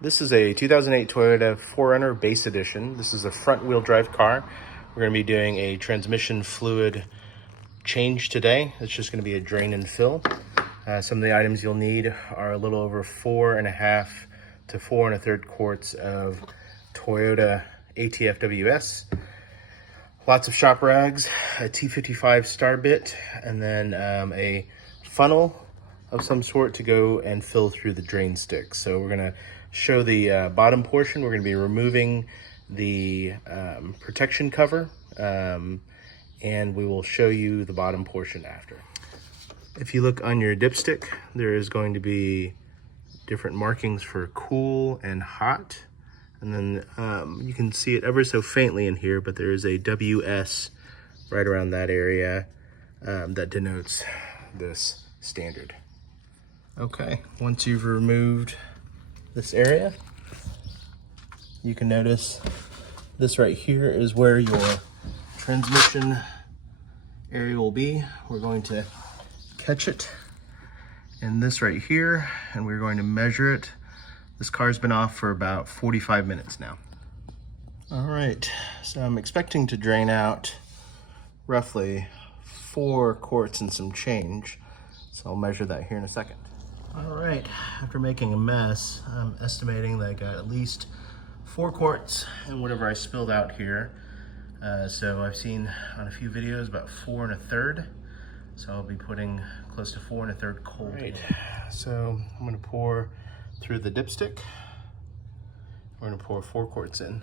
This is a 2008 Toyota 4Runner Base Edition. This is a front-wheel drive car. We're going to be doing a transmission fluid change today. It's just going to be a drain and fill. Some of the items you'll need are a little over 4.5 to 4 1/3 quarts of Toyota ATFWS, lots of shop rags, a T55 star bit, and then a funnel of some sort to go and fill through the drain stick. So we're going to show the bottom portion. We're going to be removing the protection cover, and we will show you the bottom portion after. If you look on your dipstick, there is going to be different markings for cool and hot. And then you can see it ever so faintly in here, but there is a WS right around that area that denotes this standard. Okay, once you've removed this area, you can notice this right here is where your transmission area will be. We're going to catch it in this right here, and we're going to measure it. This car's been off for about 45 minutes now. All right, so I'm expecting to drain out roughly 4 quarts and some change. So I'll measure that here in a second. All right, after making a mess, I'm estimating that I got at least 4 quarts and whatever I spilled out here. So I've seen on a few videos about 4 1/3. So I'll be putting close to 4 1/3 cold. Right. So I'm gonna pour through the dipstick. We're gonna pour 4 quarts in.